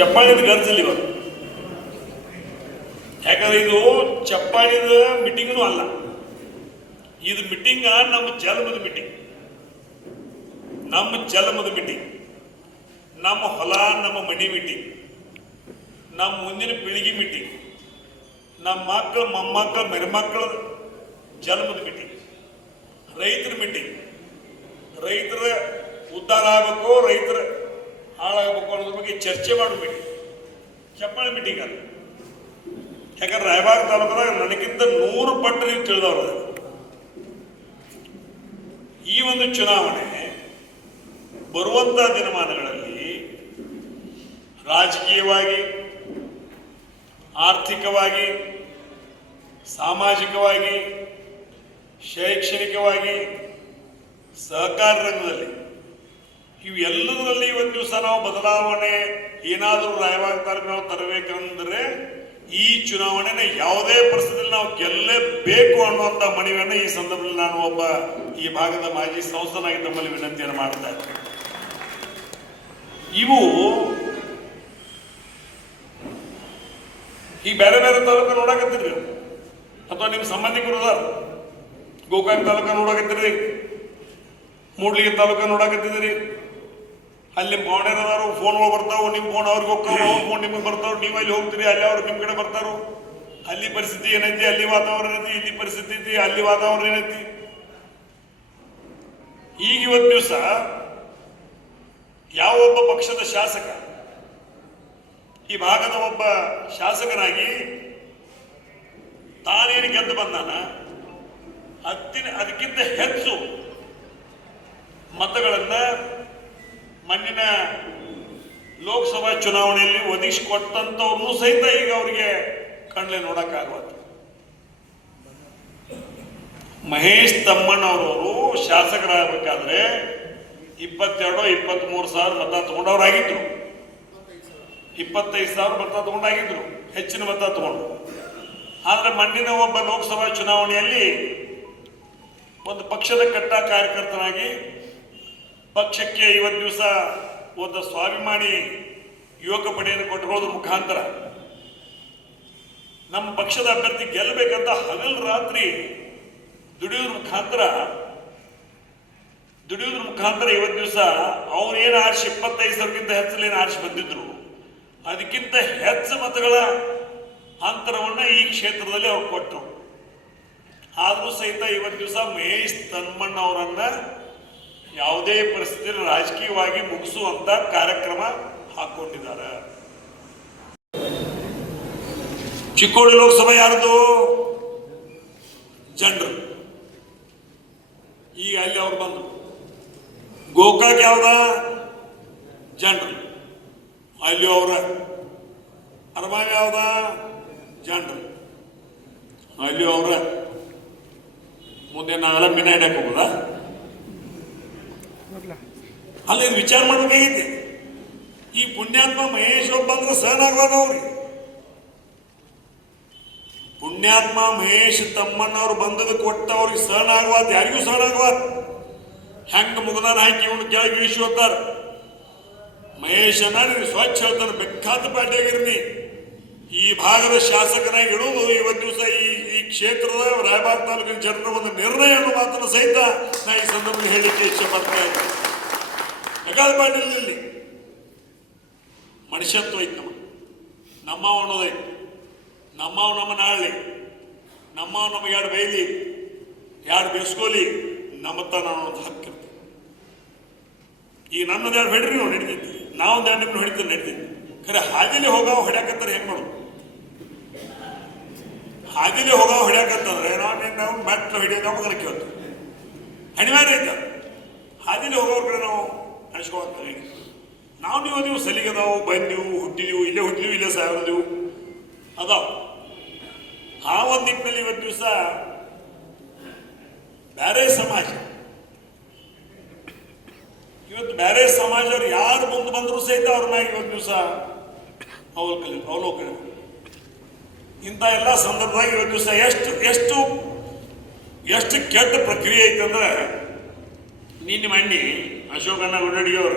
ಚಪ್ಪಾಳಿದ ಗರ್ಜಿಲ್ಲ ಇವಾಗ. ಯಾಕಂದ್ರೆ ಇದು ಚಪ್ಪಾಳಿದ ಮೀಟಿಂಗ್ನು ಅಲ್ಲ. ಇದು ಮೀಟಿಂಗ್ ನಮ್ಮ ಜಲಮದ ಮೀಟಿಂಗ್ ನಮ್ಮ ಜಲಮದ ಮೀಟಿಂಗ್ ನಮ್ಮ ಹೊಲ, ನಮ್ಮ ಮನಿ ಮೀಟಿಂಗ್ ನಮ್ಮ ಮುಂದಿನ ಪೀಳಿಗೆ ಮೀಟಿಂಗ್ ನಮ್ಮ ಮಕ್ಕಳು ಮೊಮ್ಮಕ್ಕಳ ಮೆರಮಕ್ಕಳ ಜನ್ಮದ ಮೀಟಿಂಗ್ ರೈತರ ಮೀಟಿಂಗ್ ರೈತರ ಉದ್ಧಾರ ಆಗಬೇಕು, ರೈತರ ಹಾಳಾಗಬೇಕು ಅನ್ನೋದ್ರ ಬಗ್ಗೆ ಚರ್ಚೆ ಮಾಡೋ ಮೀಟಿಂಗ್ ಚಪ್ಪಾಳೆ ಮೀಟಿಂಗ್ ಅಲ್ಲ ಯಾಕಂದ್ರೆ ರಾಯಬಾಗ ತಾಲೂಕದಾಗ ನನಗಿಂತ ನೂರು ಪಟ್ಟು ನೀವು ತಿಳಿದವರು ಈ ಒಂದು ಚುನಾವಣೆ ಬರುವಂತ ದಿನಮಾನಗಳಲ್ಲಿ ರಾಜಕೀಯವಾಗಿ, ಆರ್ಥಿಕವಾಗಿ, ಸಾಮಾಜಿಕವಾಗಿ, ಶೈಕ್ಷಣಿಕವಾಗಿ, ಸಹಕಾರ ರಂಗದಲ್ಲಿ ಇವೆಲ್ಲದರಲ್ಲಿ ಒಂದು ದಿವಸ ನಾವು ಬದಲಾವಣೆ ಏನಾದರೂ ರಾಯಬಾಗ ನಾವು ತರಬೇಕಂದ್ರೆ ಈ ಚುನಾವಣೆನ ಯಾವುದೇ ಪರಿಸ್ಥಿತಿಯಲ್ಲಿ ನಾವು ಗೆಲ್ಲಲೇಬೇಕು ಅನ್ನುವಂಥ ಮನವಿಯನ್ನು ಈ ಸಂದರ್ಭದಲ್ಲಿ ನಾನು ಒಬ್ಬ ಈ ಭಾಗದ ಮಾಜಿ ಸಂಸದನಾಗಿ ತಮ್ಮಲ್ಲಿ ವಿನಂತಿಯನ್ನು ಮಾಡ್ತಾ ಇವು ಈ ಬೇರೆ ಬೇರೆ ತಾಲೂಕು ನೋಡಕತ್ತೀರಿ ಅಥವಾ ನಿಮ್ಮ ಸಂಬಂಧಿಕರು ಅದಾರ. ಗೋಕಾಕ್ ತಾಲೂಕ ನೋಡಕತ್ತೀರಿ. ಮೂಡ್ಲಿಗೆ ತಾಲೂಕ ನೋಡಕತ್ತಿದ್ದೀರಿ ಅಲ್ಲಿ ಮೌನೇರ್ ಫೋನ್ ಒಳಗೆ ಬರ್ತಾವು ನಿಮ್ಮ ಫೋನ್ ಅವ್ರಿಗೆ ಹೋಗ್ತಾವ ಅವ್ರ ಫೋನ್ ನಿಮಗೆ ಬರ್ತಾವೆ ನೀವು ಅಲ್ಲಿ ಹೋಗ್ತೀರಿ ಅಲ್ಲಿ ಅವ್ರು ನಿಮ್ಮ ಕಡೆ ಬರ್ತಾರೋ. ಅಲ್ಲಿ ಪರಿಸ್ಥಿತಿ ಏನೈತಿ ಅಲ್ಲಿ ವಾತಾವರಣ ಐತಿ ಇಲ್ಲಿ ಪರಿಸ್ಥಿತಿ ಐತಿ ಅಲ್ಲಿ ವಾತಾವರಣ ಏನೈತಿ. ಈಗ ಇವತ್ತು ದಿವಸ ಯಾವ ಒಬ್ಬ ಪಕ್ಷದ ಶಾಸಕ ಈ ಭಾಗದ ಒಬ್ಬ ಶಾಸಕರಾಗಿ ತಾನೇನು ಗೆದ್ದು ಬಂದಾನ ಹತ್ತಿನ ಅದಕ್ಕಿಂತ ಹೆಚ್ಚು ಮತಗಳನ್ನ ಮಣ್ಣಿನ ಲೋಕಸಭಾ ಚುನಾವಣೆಯಲ್ಲಿ ಒದಗಿಸಿಕೊಟ್ಟಂಥವ್ರನ್ನೂ ಸಹಿತ ಈಗ ಅವರಿಗೆ ಕಣ್ಲೆ ನೋಡಕ್ಕಾಗವತ್ತು ಮಹೇಶ್ ತಮ್ಮಣ್ಣವರವರು ಶಾಸಕರಾಗಬೇಕಾದ್ರೆ ಇಪ್ಪತ್ತೆರಡು, ಇಪ್ಪತ್ತ್ಮೂರು ಸಾವಿರ ಮತ ತಗೊಂಡವರಾಗಿದ್ರು. ಇಪ್ಪತ್ತೈದು ಸಾವಿರ ಮತ ತಗೊಂಡಾಗಿದ್ರು. ಹೆಚ್ಚಿನ ಮತ ತಗೊಂಡು. ಆದರೆ ಮಣ್ಣಿನ ಒಬ್ಬ ಲೋಕಸಭಾ ಚುನಾವಣೆಯಲ್ಲಿ ಒಂದು ಪಕ್ಷದ ಕಟ್ಟ ಕಾರ್ಯಕರ್ತನಾಗಿ ಪಕ್ಷಕ್ಕೆ ಇವತ್ತು ದಿವಸ ಒಂದು ಸ್ವಾಭಿಮಾನಿ ಯುವಕ ಪಡೆಯನ್ನು ಕೊಟ್ಟುಕೊಳ್ಳೋದ್ರ ಮುಖಾಂತರ ನಮ್ಮ ಪಕ್ಷದ ಅಭ್ಯರ್ಥಿ ಗೆಲ್ಲಬೇಕಂತ ಹಗಲು ರಾತ್ರಿ ದುಡಿಯೋದ್ರ ಮುಖಾಂತರ ದುಡಿಯೋದ್ರ ಮುಖಾಂತರ ಇವತ್ತು ದಿವಸ ಅವ್ರೇನು ಆರ್ಸಿ ಇಪ್ಪತ್ತೈದು ಸಾವಿರಕ್ಕಿಂತ ಹೆಚ್ಚಲೇನು ಆರ್ಸಿ ಬಂದಿದ್ರು. ಅದಕ್ಕಿಂತ ಹೆಚ್ಚು ಮತಗಳ ಅಂತರವನ್ನು ಈ ಕ್ಷೇತ್ರದಲ್ಲಿ ಅವ್ರು ಕೊಟ್ಟರು. ಆದರೂ ಸಹಿತ ಇವತ್ತು ದಿವಸ ಮಹೇಶ್ ತನ್ಮಣ್ಣ ಅವರನ್ನ ಯಾವುದೇ ಪರಿಸ್ಥಿತಿಯಲ್ಲಿ ರಾಜಕೀಯವಾಗಿ ಮುಗಿಸುವಂತ ಕಾರ್ಯಕ್ರಮ ಹಾಕೊಂಡಿದ್ದಾರೆ. ಚಿಕ್ಕೋಡಿ ಲೋಕಸಭೆ ಯಾರ್ದು? ಜನರು. ಈಗ ಅಲ್ಲಿ ಅವ್ರು ಬಂದರು. ಗೋಕಾಕ್ ಯಾವ್ದ? ಜನರು. ಅಲ್ಲಿ ಅವರ ಅರಮಾಗ ಯಾವ್ದ? ಜನರು. ಅಲ್ಲಿ ಅವರ ಮುಂದೆ ನಾವೆಲ್ಲ ಮಿನಾಯ್ಡಕ್ಕೆ ಹೋಗುದಾ ಅಲ್ಲಿ ವಿಚಾರ ಮಾಡಬೇಕೈತೆ ಈ ಪುಣ್ಯಾತ್ಮ ಮಹೇಶ್ ಒಬ್ಬ ಅಂದ್ರೆ ಸಹನ ಆಗ್ವಾದ ಅವ್ರಿಗೆ ಪುಣ್ಯಾತ್ಮ ಮಹೇಶ್ ತಮ್ಮಣ್ಣವ್ರು ಬಂದದ ಕೊಟ್ಟವ್ರಿಗೆ ಸಹನ ಯಾರಿಗೂ ಸಹನ ಆಗ್ವಾದ ಹೆಂಗ ಮುಗದಾನ ಹಾಕಿ ಇವನು ಕೆಳಗೆ ಇಳಿಸಿ ಮಹೇಶ್ ಅನ್ನ ಸ್ವಚ್ಛ ಹೇಳ್ತಾನೆ ಬೆಕ್ಕಾದ ಪಾಟಿಯಾಗಿರ್ನಿ ಈ ಭಾಗದ ಶಾಸಕನಾಗಿ ಇಡುವುದು ಇವತ್ತು ದಿವಸ ಈ ಈ ಕ್ಷೇತ್ರದ ರಾಯಬಾಗ್ ತಾಲೂಕಿನ ಜನರ ಒಂದು ನಿರ್ಣಯ ಅನ್ನೋ ಮಾತನ್ನು ಸಹಿತ ನಾ ಈ ಸಂದರ್ಭದಲ್ಲಿ ಹೇಳಲಿಕ್ಕೆ ಇಚ್ಛೆ ಪಡ್ತಾ ಇದ್ದೇನೆ. ಇಲ್ಲಿ ಮನುಷ್ಯತ್ವ ಐತೆ ನಮ್ಮ ನಮ್ಮವ ಅನ್ನೋದೈತೆ ನಮ್ಮವ್ ನಮ್ಮ ಆಳ್ಲಿ ನಮ್ಮವ್ ನಮಗೆ ಎರಡು ಬೈಲಿ ಎರಡು ಬೇಸ್ಕೋಲಿ ನಮ್ಮತ್ತ ಅನ್ನೋದು ಒಂದು ಹಕ್ಕಿರ್ತೀನಿ ಈ ನನ್ನದು ಎರಡು ಬೇಡ್ರಿ ನಾವು ನಡೀತೈತಿ ನಾವೊಂದು ಎರಡು ನಿಮ್ಮನ್ನು ಹೊಡಿತೀನಿ ನಡೀತೀವಿ ಖರೆ ಹಾದಿಲಿ ಹೋಗೋ ಹೊಡ್ಯಾಕತ್ತಾರೆ ಹೆಂಗೆ ಮಾಡೋದು? ಹಾದಿಲಿ ಹೋಗೋ ಹೊಡ್ಯಾಕಂತಂದ್ರೆ ನಾವು ನಾವು ಮೆಟ್ಲು ಹಿಡಿಯೋದು ನಮಗೆ ಕೇಳ್ತೀವಿ ಅನಿವಾರ್ಯ ಐತೆ. ಹಾದಿಲಿ ಹೋಗೋರ ಕಡೆ ನಾವು ಅನಿಸ್ಕೊಳ್ತೀವಿ ನಾವು ನೀವು ನೀವು ಸಲಿಗದಾವು ಬಂದೀವು, ಹುಟ್ಟಿದೀವು, ಇಲ್ಲೇ ಹುಟ್ಟಿದೀವಿ, ಇಲ್ಲೇ ಸಾಯೋದಿವು. ಅದಾವ ಆ ಒಂದು ನಿಟ್ಟಿನಲ್ಲಿ ಇವತ್ತು ದಿವಸ ಬೇರೆ ಸಮಾಜ. ಇವತ್ತು ಬೇರೆ ಸಮಾಜವ್ರು ಯಾರು ಮುಂದೆ ಬಂದರೂ ಸಹಿತ ಅವ್ರನ್ನ ಇವತ್ತು ದಿವಸ ಅವಲೋಕನ ಅವಲೋಕನ ಇಂಥ ಎಲ್ಲ ಸಂದರ್ಭದಾಗ ಇವತ್ತು ದಿವಸ ಎಷ್ಟು ಎಷ್ಟು ಎಷ್ಟು ಕೆಟ್ಟ ಪ್ರಕ್ರಿಯೆ ಐತಂದ್ರೆ ನಿನ್ನೆ ಮಣ್ಣಿ ಅಶೋಕಣ್ಣ ಗುಡಡಿಯವ್ರ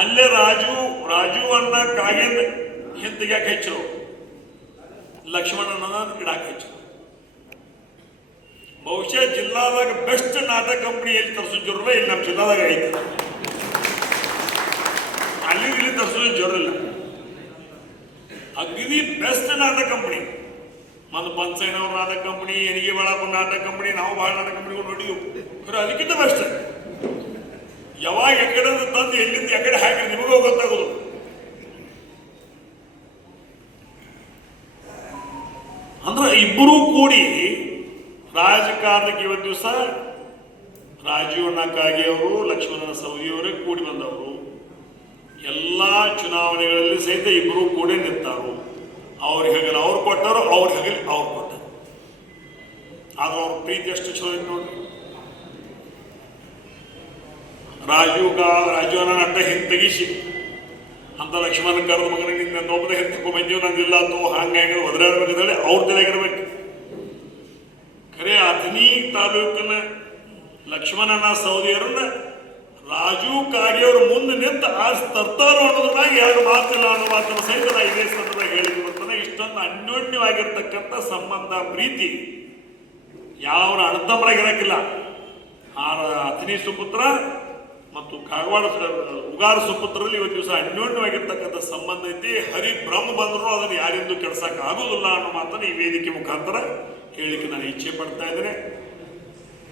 ಅಲ್ಲೇ ರಾಜು ರಾಜು ಅನ್ನ ಕಾಗೇಂದ್ರ ಹಿಂದಿಗೆ ಯಾಕೆ ಹೆಚ್ಚರು ಲಕ್ಷ್ಮಣನ ಇಡಾಕ ಹೆಚ್ಚರು ಬಹುಶಃ ಜಿಲ್ಲಾದಾಗ ಬೆಸ್ಟ್ ನಾಟಕ ಕಂಪನಿ ಎಲ್ಲಿ ತರಿಸೋ ಜ್ವರ ಇಲ್ಲಿ ನಮ್ಮ ಜಿಲ್ಲಾದಾಗ ಐತೆ. ಅಲ್ಲಿ ಇಲ್ಲಿ ತರಿಸೋ ಇಲ್ಲ ಅಗ್ನಿ ಬೆಸ್ಟ್ ನಾಟಕ ಕಂಪ್ನಿ ಮತ್ತು ಪಂಚಯ್ಯನವ್ರ ನಾಟಕ ಕಂಪನಿ ಎನಿಗೆ ಬಾಳಪ್ಪ ನಾಟಕ ಕಂಪ್ನಿ ನಾವು ಭಾಳ ನಾಟಕ ಕಂಪ್ನಿಗಳು ನೋಡಿದ್ವು. ಅದಕ್ಕಿಂತ ಬೆಸ್ಟ್ ಯಾವಾಗ ಎಕಡೆ ತಂದು ಎಲ್ಲಿಂದ ಎಕಡೆ ಹಾಕಿ ನಿಮಗೂ ಗೊತ್ತಾಗೋದು. ಅಂದ್ರೆ ಇಬ್ಬರೂ ಕೂಡಿ ರಾಜಕಾರಣಕ್ಕೆ ಇವತ್ತು ದಿವಸ ರಾಜೀವ್ ಕಾಗೆ ಅವರು, ಲಕ್ಷ್ಮಣನ ಸವದಿಯವರೇ ಕೂಡಿ ಬಂದವರು. ಎಲ್ಲ ಚುನಾವಣೆಗಳಲ್ಲಿ ಸಹಿತ ಇಬ್ಬರು ಕೂಡಿ ನಿಂತಾರು. ಅವ್ರಿಗೆ ಹಗಲು ಅವ್ರು ಕೊಟ್ಟರು ಅವ್ರಿಗೆ ಹಗಲು ಅವ್ರು ಕೊಟ್ಟರು. ಆದ್ರೆ ಅವ್ರ ಪ್ರೀತಿ ಎಷ್ಟು ಚಲೋ ಐತೆ ರಾಜೀವ್ ಕಾ ರಾಜೀವನ ಅಡ್ಡ ಹಿಂತೆಗಿಸಿ. ಅಂತ ಲಕ್ಷ್ಮಣ ಕರೆದ ಮಗನ ನಿನ್ನ ಒಬ್ಬನೇ ಹಿಂತಕ್ಕೂ ಬಂದೀವಿ ನಂದಿಲ್ಲ ಹಂಗೆ ಹಂಗಾಗಿ ಒದರಾಡ್ಬೇಕಂತೇಳಿ ಅವ್ರ ತಲೆಗಿರ್ಬೇಕು ಖರೆ, ಅಥಣಿ ತಾಲೂಕಿನ ಲಕ್ಷ್ಮಣನ ಸೌದಿಯರನ್ನ ರಾಜು ಕಾಡಿಯವರು ಮುಂದೆ ನಿಂತ ಆಸ್ ತರ್ತಾರೋ ಅನ್ನೋದ್ರಾಗ ಎರಡು ಮಾತಿಲ್ಲ ಅನ್ನೋ ಮಾತನ್ನು ಸಹಿತ ನಾ ಇದೇ ಸಂದರ್ಭದಾಗ ಹೇಳಿದ್ರು ಅಂತಂದ್ರೆ ಇಷ್ಟೊಂದು ಅನ್ಯೋನ್ಯವಾಗಿರ್ತಕ್ಕಂಥ ಸಂಬಂಧ, ಪ್ರೀತಿ ಯಾವ ಅಣ್ಣತಮ್ಮರಾಗಿರಕ್ಕಿಲ್ಲ ಆ ಅಥಣಿ ಸುಪುತ್ರ ಮತ್ತು ಕಾಗವಾಡ ಉಗಾರ ಸುಪುತ್ರರಲ್ಲಿ ಇವತ್ತು ದಿವಸ ಅನ್ಯೋನ್ಯವಾಗಿರ್ತಕ್ಕಂಥ ಸಂಬಂಧ ಐತಿ. ಹರಿ ಬ್ರಹ್ಮ ಬಂದರೂ ಅದನ್ನು ಯಾರಿಂದು ಕೆಡ್ಸಕ್ಕೆ ಆಗೋದಿಲ್ಲ ಅನ್ನೋ ಮಾತನ್ನು ಈ ವೇದಿಕೆ ಮುಖಾಂತರ ಹೇಳಿಕ್ಕೆ ನಾನು ಇಚ್ಛೆ ಪಡ್ತಾ ಇದ್ದೇನೆ.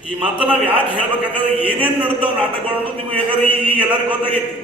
ಈ ಮಾತು ನಾವು ಯಾಕೆ ಹೇಳ್ಬೇಕಾದ್ರೆ ಏನೇನು ನಡೆದವ್ ನಾಟಕಗಳು ಅನ್ನೋದು ನಿಮಗೆ ಹೇಗಾದ್ರೆ ಈ ಎಲ್ಲರಿಗೂ ಗೊತ್ತಾಗೈತಿ.